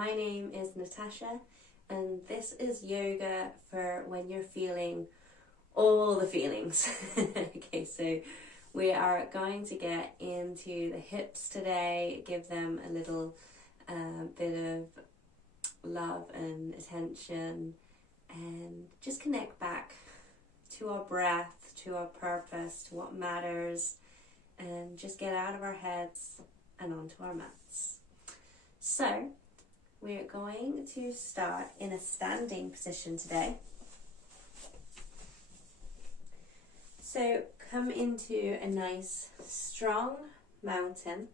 My name is Natasha, and this is yoga for when you're feeling all the feelings. Okay, so we are going to get into the hips today, give them a little bit of love and attention, and just connect back to our breath, to our purpose, to what matters, and just get out of our heads and onto our mats. So we're going to start in a standing position today. So come into a nice strong mountain.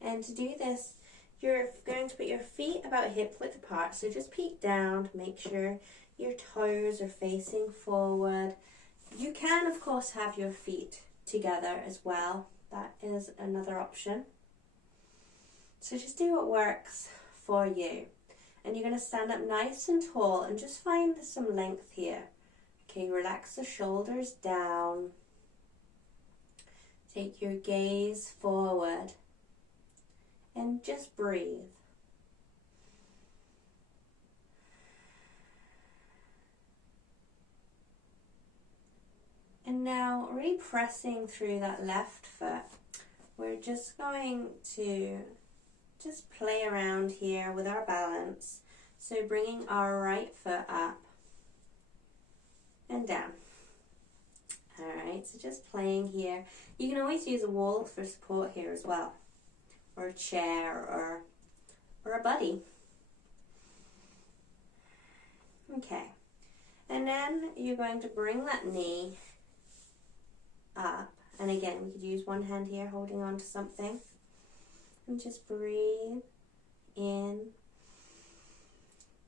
And to do this, you're going to put your feet about hip width apart. So just peek down to make sure your toes are facing forward. You can, of course, have your feet together as well. That is another option. So just do what works for you. And you're going to stand up nice and tall and just find some length here. Okay, relax the shoulders down. Take your gaze forward and just breathe. And now really pressing through that left foot, we're just going to just play around here with our balance. So bringing our right foot up and down. Alright, so just playing here. You can always use a wall for support here as well, or a chair, or a buddy. Okay, and then you're going to bring that knee up, and again we could use one hand here holding on to something, and just breathe in,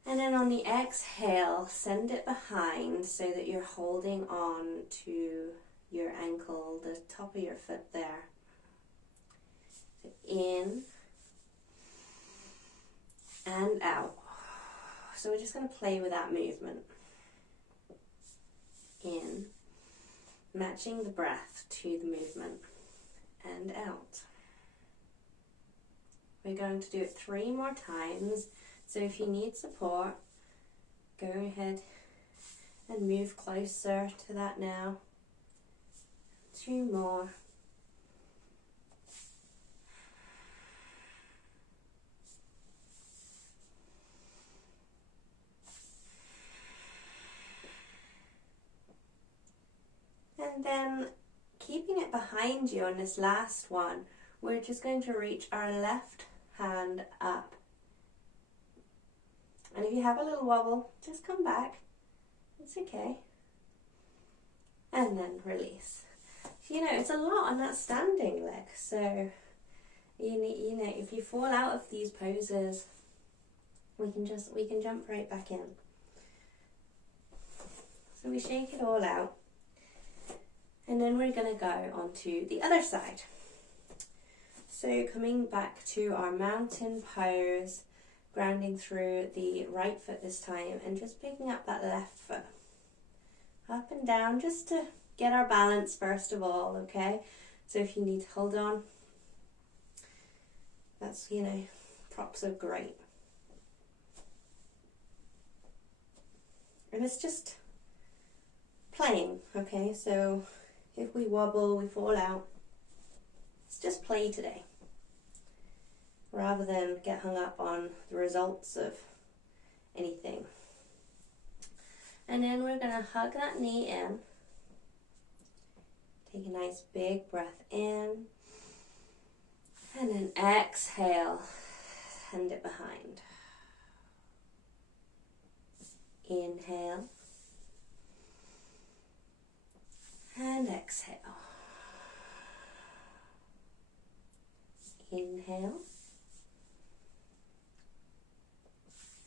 and then on the exhale send it behind so that you're holding on to your ankle, the top of your foot there. So in and out. So we're just going to play with that movement. In, matching the breath to the movement, and out. We're going to do it 3 more times, so if you need support, go ahead and move closer to that now. 2 more. And then keeping it behind you on this last one, we're just going to reach our left hand up. And if you have a little wobble, just come back. It's okay. And then release. You know, it's a lot on that standing leg. So, you know, if you fall out of these poses, we can jump right back in. So we shake it all out. And then we're going to go on to the other side. So coming back to our mountain pose, grounding through the right foot this time, and just picking up that left foot. Up and down, just to get our balance first of all, okay? So if you need to hold on, that's, you know, props are great. And it's just playing, okay? So if we wobble, we fall out. It's just play today, rather than get hung up on the results of anything. And then we're going to hug that knee in. Take a nice big breath in. And then exhale, send it behind. Inhale. And exhale. Inhale.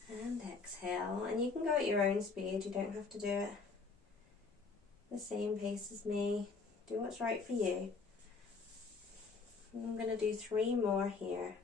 And exhale. And you can go at your own speed. You don't have to do it the same pace as me. Do what's right for you. I'm going to do 3 more here.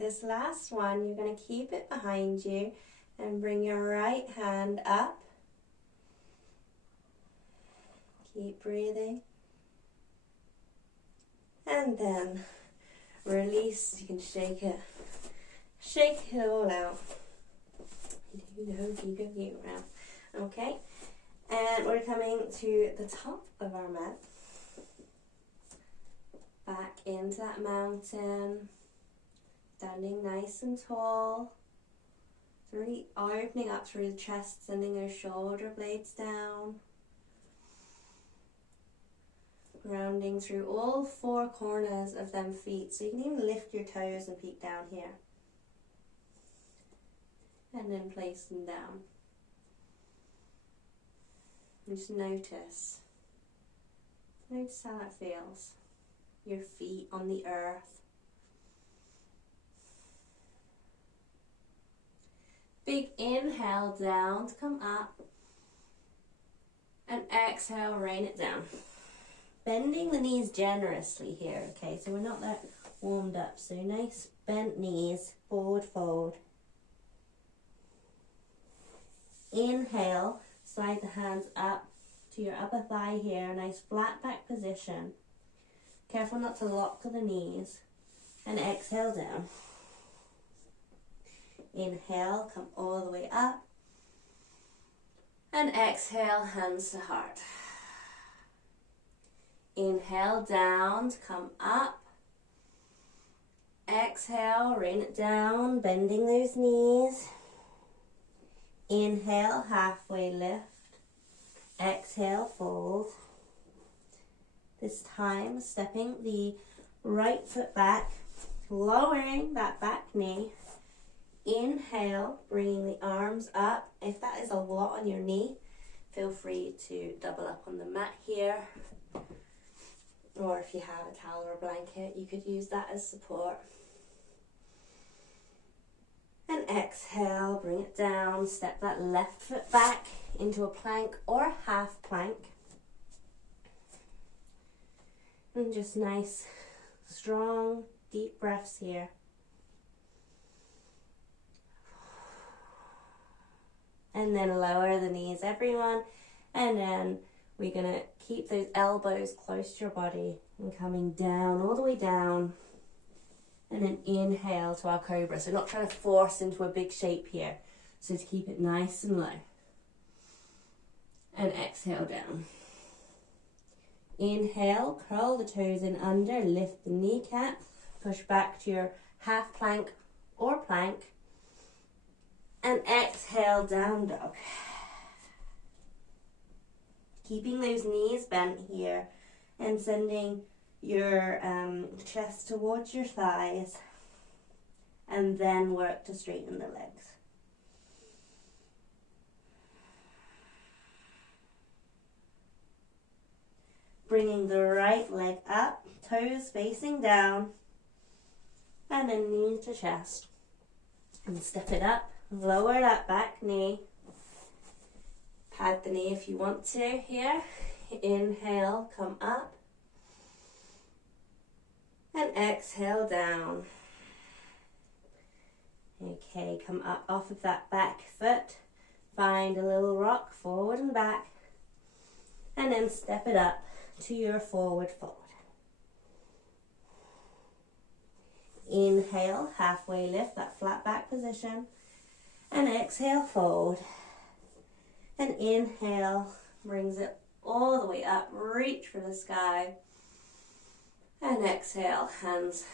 this last one, you're going to keep it behind you and bring your right hand up. Keep breathing. And then release. You can shake it. Shake it all out. Go round. Okay. And we're coming to the top of our mat. Back into that mountain. Standing nice and tall. Really opening up through the chest, sending those shoulder blades down. Grounding through all four corners of them feet. So you can even lift your toes and peek down here. And then place them down. And just notice. Notice how that feels. Your feet on the earth. Big inhale down to come up. And exhale, rain it down. Bending the knees generously here, okay? So we're not that warmed up. So nice bent knees, forward fold. Inhale, slide the hands up to your upper thigh here, nice flat back position. Careful not to lock the knees. And exhale down. Inhale, come all the way up. And exhale, hands to heart. Inhale down to come up. Exhale, rain it down, bending those knees. Inhale, halfway lift. Exhale, fold. This time, stepping the right foot back, lowering that back knee. Inhale, bringing the arms up. If that is a lot on your knee, feel free to double up on the mat here. Or if you have a towel or a blanket, you could use that as support. And exhale, bring it down, step that left foot back into a plank or half plank. And just nice, strong, deep breaths here. And then lower the knees, everyone. And then we're going to keep those elbows close to your body and coming down, all the way down. And then inhale to our cobra. So not trying to force into a big shape here. So to keep it nice and low. And exhale down. Inhale, curl the toes in under, lift the kneecap, push back to your half plank or plank. And exhale, down dog. Keeping those knees bent here and sending your chest towards your thighs, and then work to straighten the legs. Bringing the right leg up, toes facing down, and then knee to chest. And step it up, lower that back knee. Pad the knee if you want to here. Inhale, come up. And exhale down. Okay, come up off of that back foot. Find a little rock, forward and back. And then step it up to your forward fold. Inhale, halfway lift, that flat back position. And exhale, fold. And inhale, brings it all the way up, reach for the sky. And exhale, hands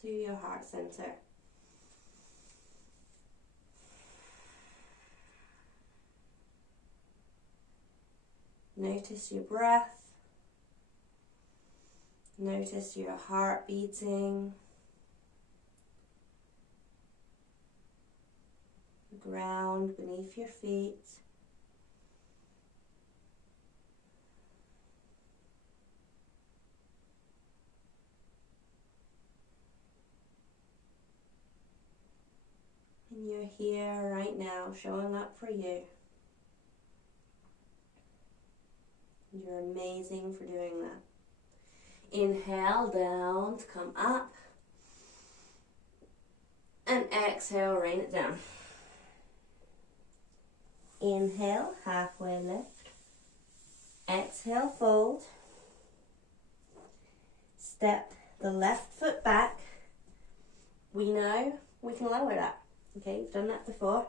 to your heart center. Notice your breath. Notice your heart beating. The ground beneath your feet. And you're here right now, showing up for you. You're amazing for doing that. Inhale down to come up. And exhale, rain it down. Inhale, halfway lift. Exhale, fold. Step the left foot back. We know we can lower that. Okay, we've done that before.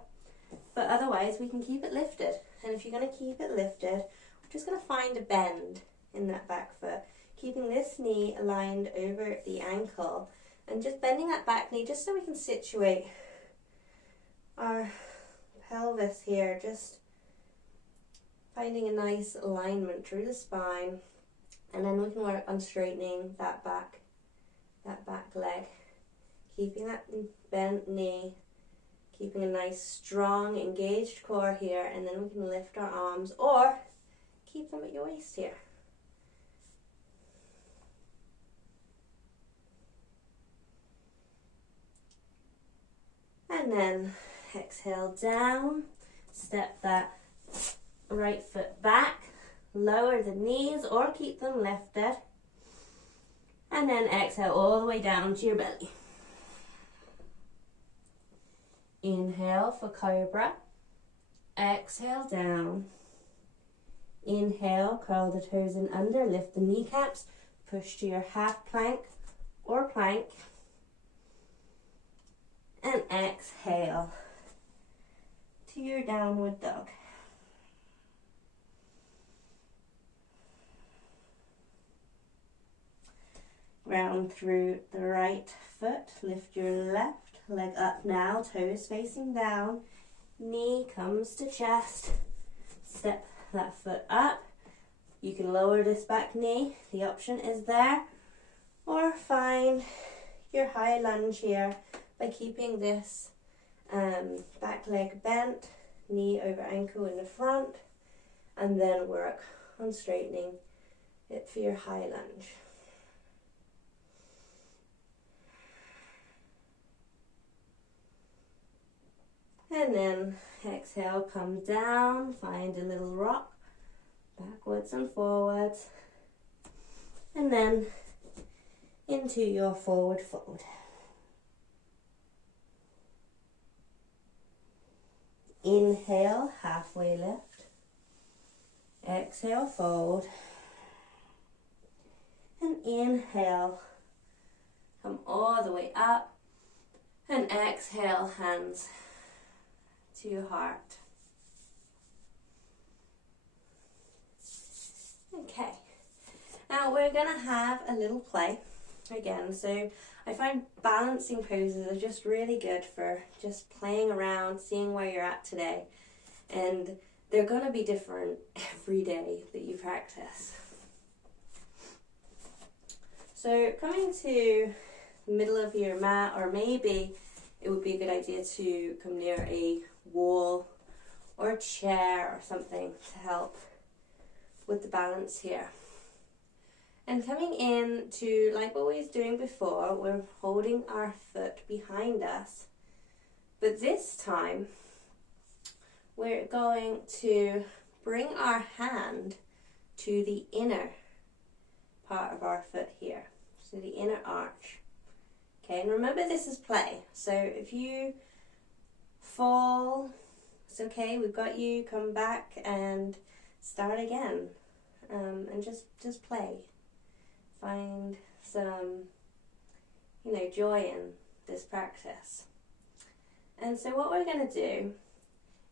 But otherwise, we can keep it lifted. And if you're going to keep it lifted, we're just going to find a bend in that back foot, keeping this knee aligned over the ankle and just bending that back knee just so we can situate our pelvis here, just finding a nice alignment through the spine, and then we can work on straightening that back leg, keeping that bent knee, keeping a nice strong engaged core here, and then we can lift our arms or keep them at your waist here. And then exhale down, step that right foot back, lower the knees or keep them lifted, and then exhale all the way down to your belly. Inhale for cobra, exhale down. Inhale, curl the toes in under, lift the kneecaps, push to your half plank or plank, and exhale to your downward dog. Ground through the right foot, lift your left leg up now, toes facing down, knee comes to chest, step that foot up. You can lower this back knee, the option is there, or find your high lunge here by keeping this back leg bent, knee over ankle in the front, and then work on straightening it for your high lunge. And then exhale, come down, find a little rock, backwards and forwards, and then into your forward fold. Inhale, halfway lift. Exhale, fold. And inhale, come all the way up. And exhale, hands to your heart. Okay, now we're going to have a little play again. So I find balancing poses are just really good for just playing around, seeing where you're at today. And they're going to be different every day that you practice. So coming to the middle of your mat, or maybe it would be a good idea to come near a wall or a chair or something to help with the balance here. And coming in to, like what we were doing before, we're holding our foot behind us. But this time, we're going to bring our hand to the inner part of our foot here. So the inner arch. Okay, and remember this is play. So if you fall, it's okay, we've got you, come back and start again. And just play. Find some, joy in this practice. And so what we're going to do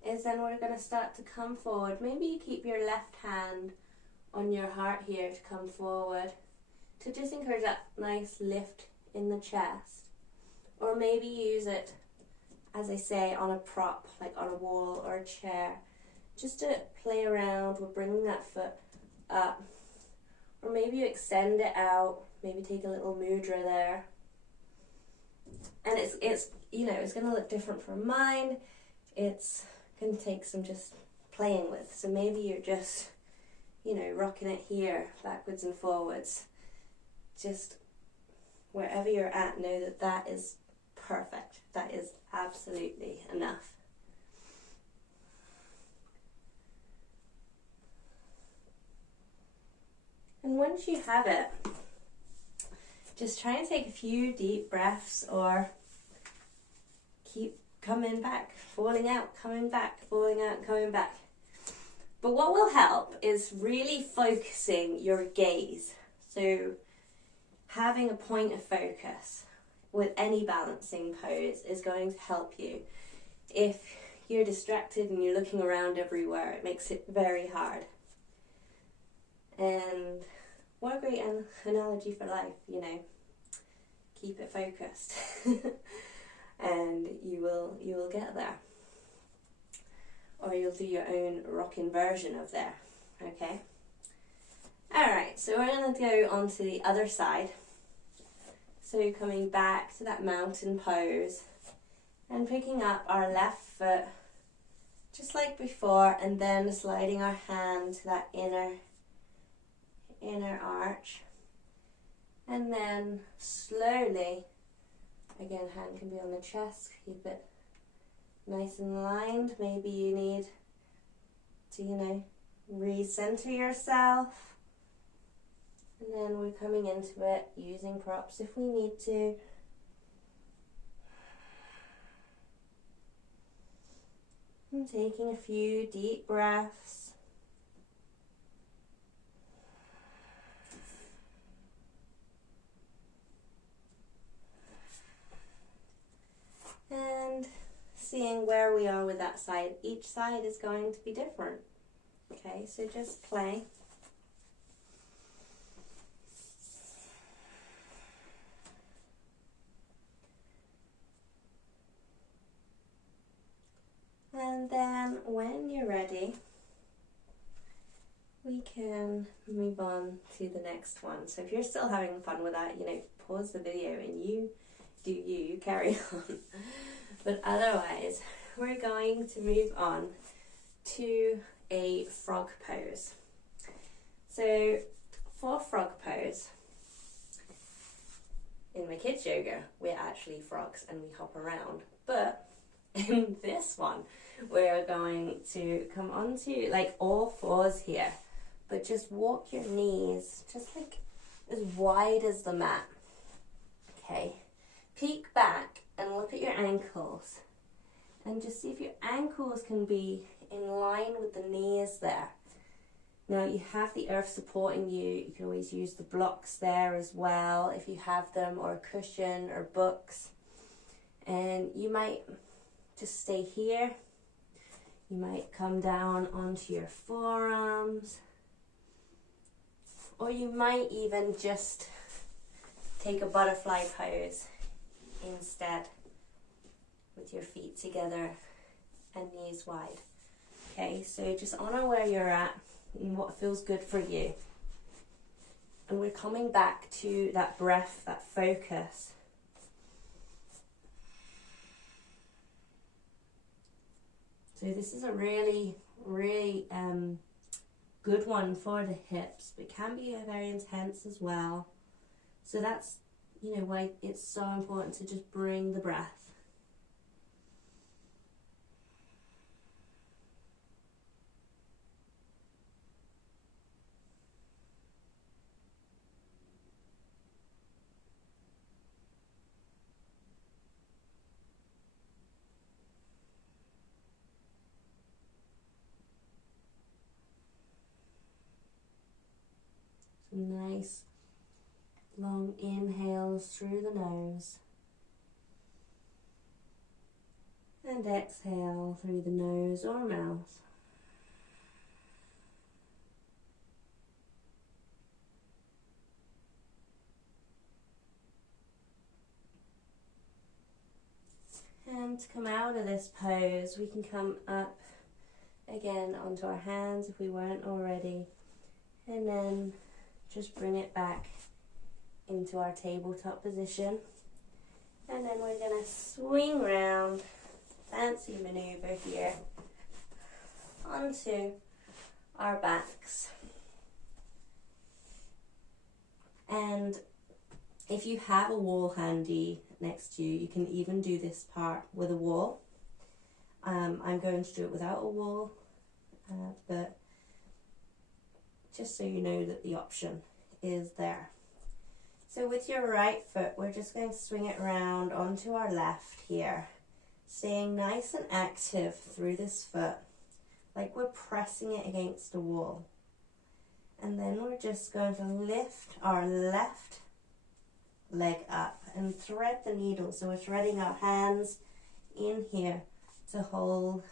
is then we're going to start to come forward. Maybe you keep your left hand on your heart here to come forward, to just encourage that nice lift in the chest. Or maybe use it, as I say, on a prop, like on a wall or a chair, just to play around. We're bringing that foot up. Or maybe you extend it out, maybe take a little mudra there. And it's it's going to look different from mine. It's going to take some just playing with. So maybe you're just, rocking it here, backwards and forwards. Just wherever you're at, know that that is perfect. That is absolutely enough. And once you have it, just try and take a few deep breaths, or keep coming back, falling out, coming back, falling out, coming back. But what will help is really focusing your gaze. So having a point of focus with any balancing pose is going to help you. If you're distracted and you're looking around everywhere, it makes it very hard. And what a great analogy for life, you know. Keep it focused and you will get there. Or you'll do your own rocking version of there, okay? Alright, so we're going to go on to the other side. So coming back to that mountain pose and picking up our left foot just like before, and then sliding our hand to that inner arch. And then slowly, again, hand can be on the chest, keep it nice and lined. Maybe you need to, you know, recenter yourself. And then we're coming into it using props if we need to. And taking a few deep breaths. And seeing where we are with that side. Each side is going to be different. Okay, so just play. And then when you're ready, we can move on to the next one. So if you're still having fun with that, you know, pause the video and you do you carry on. But otherwise, we're going to move on to a frog pose. So for frog pose, in my kids yoga, we're actually frogs and we hop around. But in this one, we're going to come onto like all fours here, but just walk your knees just like as wide as the mat. Okay, peek back and look at your ankles and just see if your ankles can be in line with the knees there. Now you have the earth supporting you. You can always use the blocks there as well if you have them, or a cushion or books. And you might just stay here. You might come down onto your forearms, or you might even just take a butterfly pose instead with your feet together and knees wide. Okay, so just honor where you're at and what feels good for you. And we're coming back to that breath, that focus. So this is a really, really good one for the hips, but can be very intense as well. So that's, you know, why it's so important to just bring the breath. Nice long inhales through the nose and exhale through the nose or mouth. And to come out of this pose, we can come up again onto our hands if we weren't already, and then just bring it back into our tabletop position. And then we're going to swing round, fancy maneuver here, onto our backs. And if you have a wall handy next to you, you can even do this part with a wall. I'm going to do it without a wall, but just so you know that the option is there. So with your right foot, we're just going to swing it round onto our left here. Staying nice and active through this foot, like we're pressing it against a wall. And then we're just going to lift our left leg up and thread the needle. So we're threading our hands in here to hold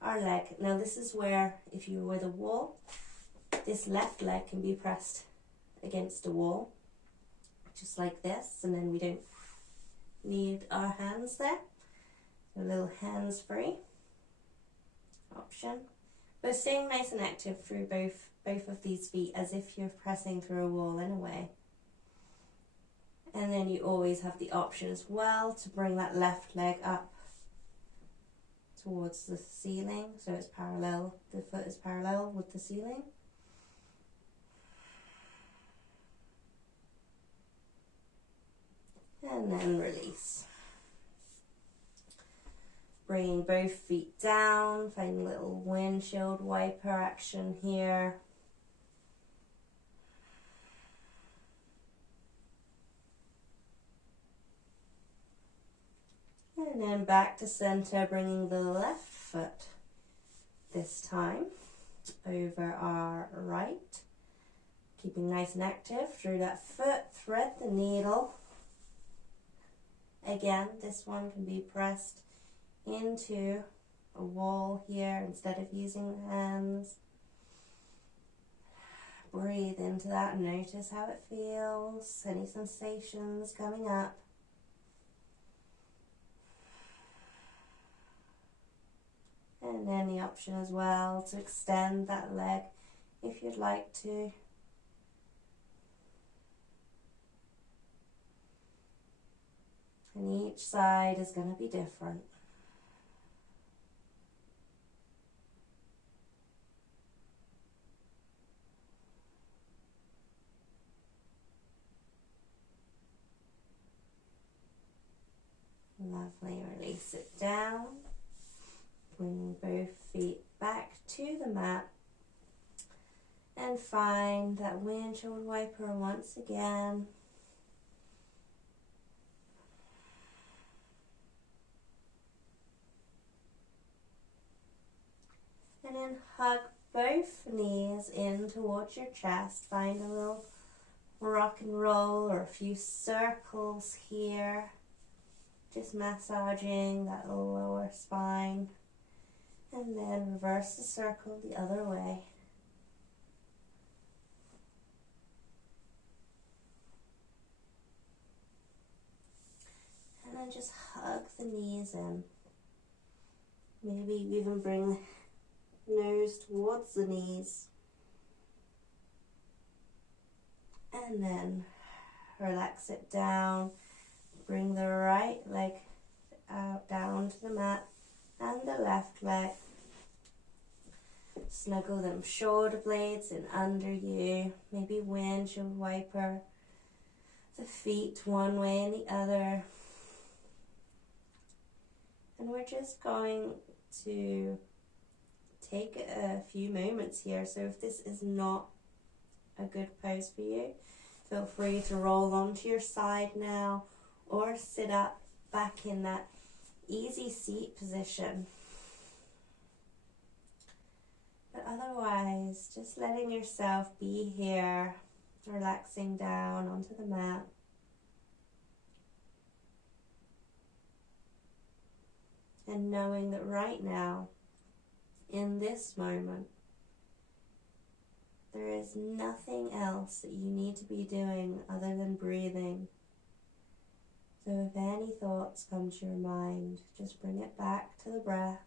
our leg. Now this is where, if you were with a wall, this left leg can be pressed against a wall, just like this, and then we don't need our hands there. A little hands-free option. But staying nice and active through both of these feet, as if you're pressing through a wall in a way. And then you always have the option as well to bring that left leg up towards the ceiling, so it's parallel, the foot is parallel with the ceiling. And then release. Bringing both feet down, finding a little windshield wiper action here. And then back to center, bringing the left foot this time over our right. Keeping nice and active through that foot, thread the needle. Again, this one can be pressed into a wall here instead of using the hands. Breathe into that and notice how it feels, any sensations coming up. And then the option as well to extend that leg if you'd like to. And each side is going to be different. Lovely, release it down. Bring both feet back to the mat. And find that windshield wiper once again. And then hug both knees in towards your chest. Find a little rock and roll or a few circles here. Just massaging that lower spine. And then reverse the circle the other way. And then just hug the knees in. Maybe even bring the nose towards the knees. And then relax it down. Bring the right leg out down to the mat and the left leg. Snuggle them shoulder blades in under you. Maybe windshield wiper the feet one way and the other. And we're just going to take a few moments here. So if this is not a good pose for you, feel free to roll onto your side now or sit up back in that easy seat position. But otherwise, just letting yourself be here, relaxing down onto the mat. And knowing that right now, in this moment, there is nothing else that you need to be doing other than breathing. So if any thoughts come to your mind, just bring it back to the breath.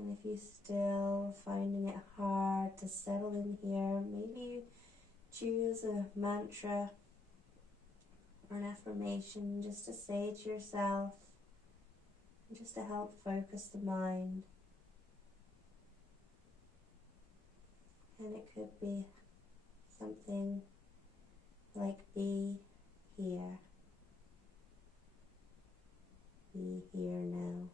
And if you're still finding it hard to settle in here, maybe choose a mantra or an affirmation just to say to yourself, just to help focus the mind. And it could be something like be here. Be here now.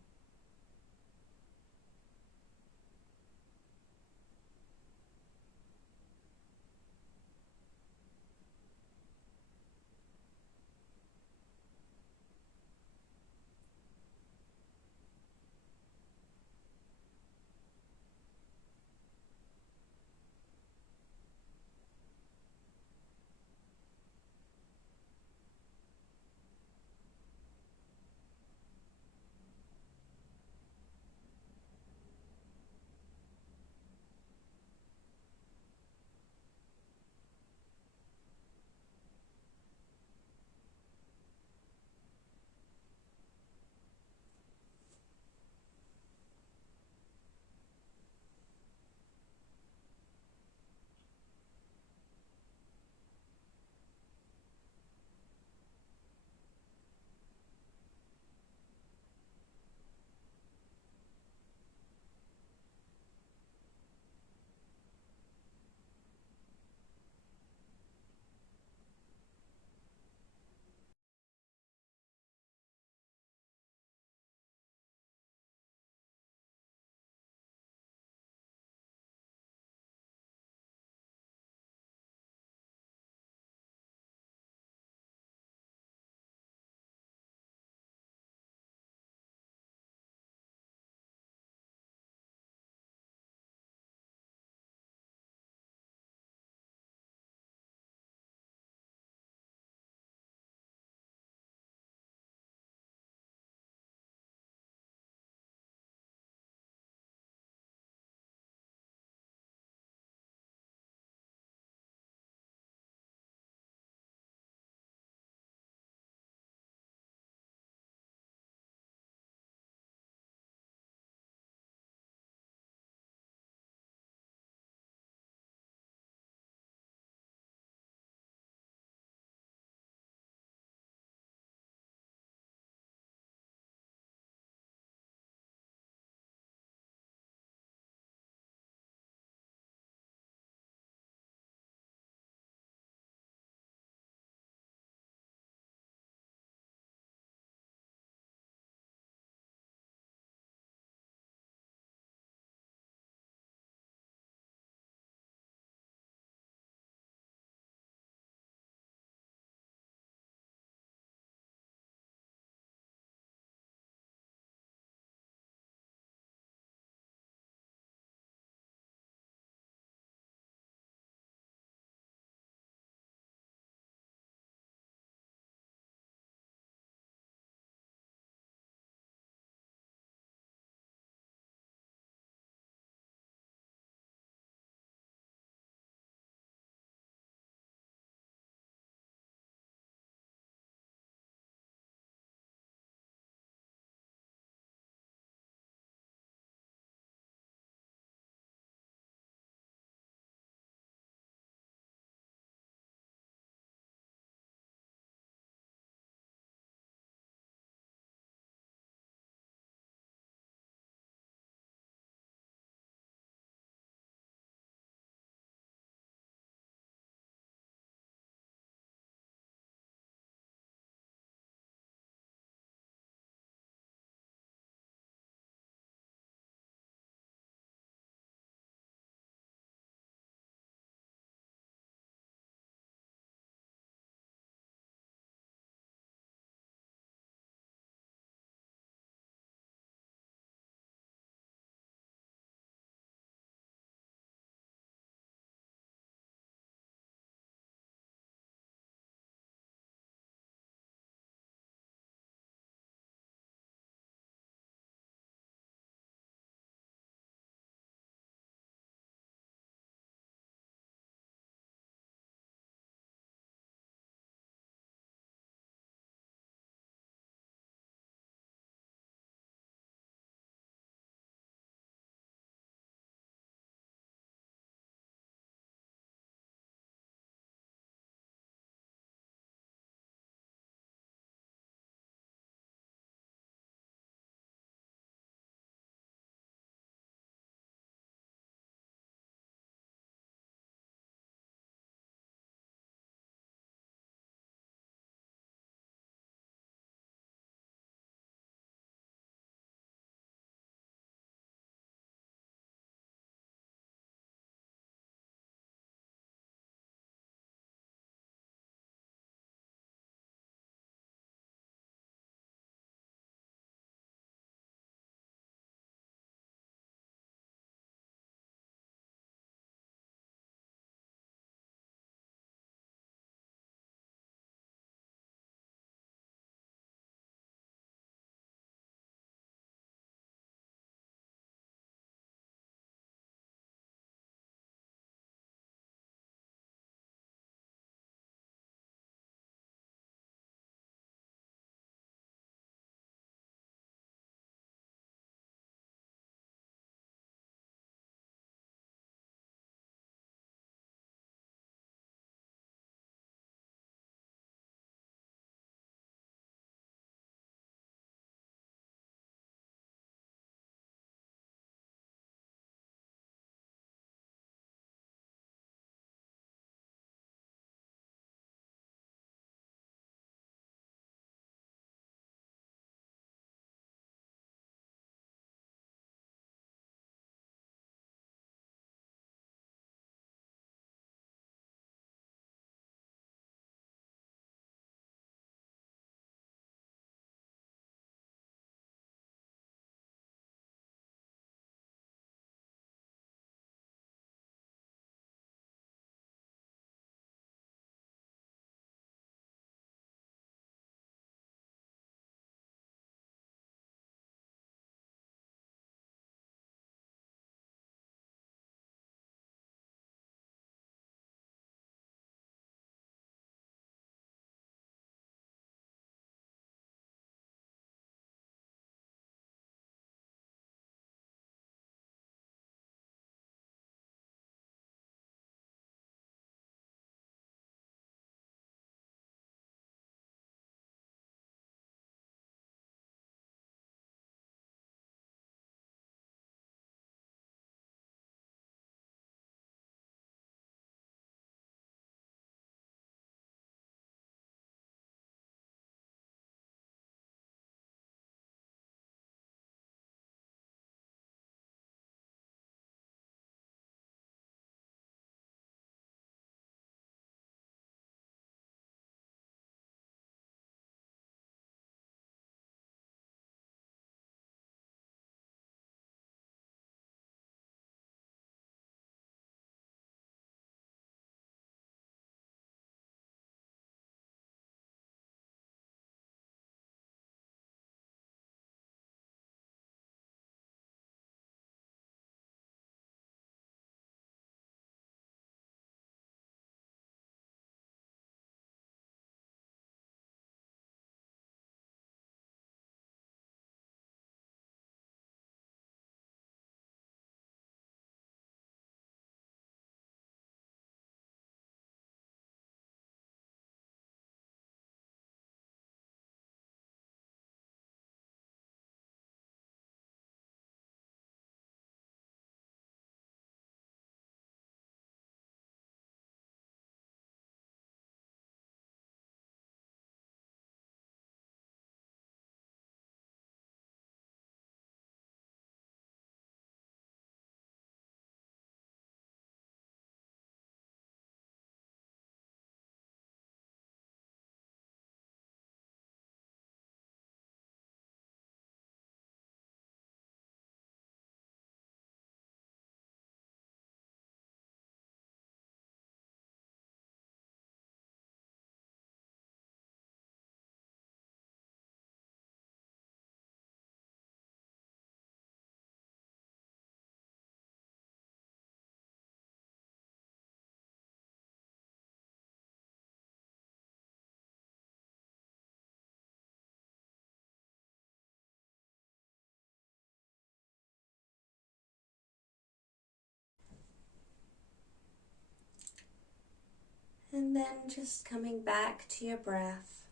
And then just coming back to your breath.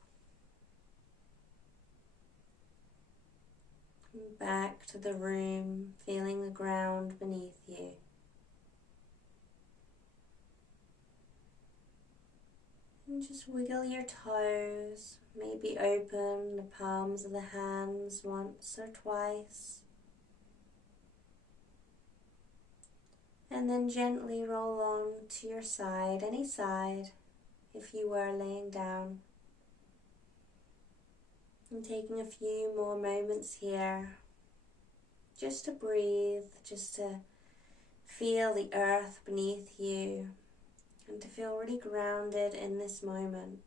Back to the room, feeling the ground beneath you. And just wiggle your toes, maybe open the palms of the hands once or twice. And then gently roll on to your side, any side, if you were laying down. And taking a few more moments here, just to breathe, just to feel the earth beneath you, and to feel really grounded in this moment.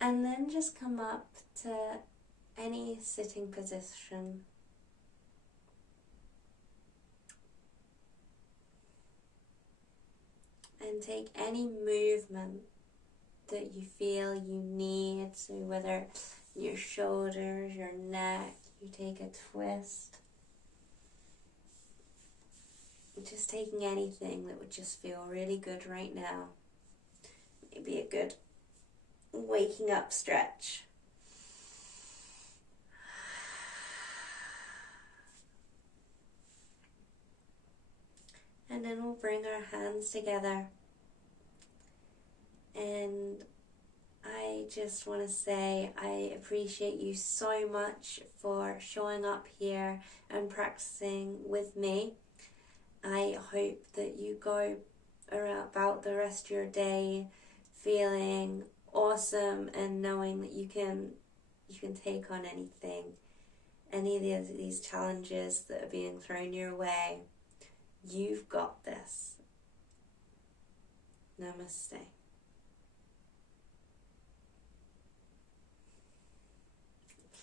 And then just come up to any sitting position. And take any movement that you feel you need. So whether your shoulders, your neck, you take a twist. Just taking anything that would just feel really good right now. Maybe a good waking up stretch. And then we'll bring our hands together. And I just want to say I appreciate you so much for showing up here and practicing with me. I hope that you go about the rest of your day feeling awesome and knowing that you can take on anything, any of these challenges that are being thrown your way. You've got this. Namaste.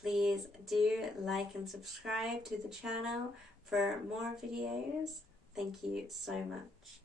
Please do like and subscribe to the channel for more videos. Thank you so much.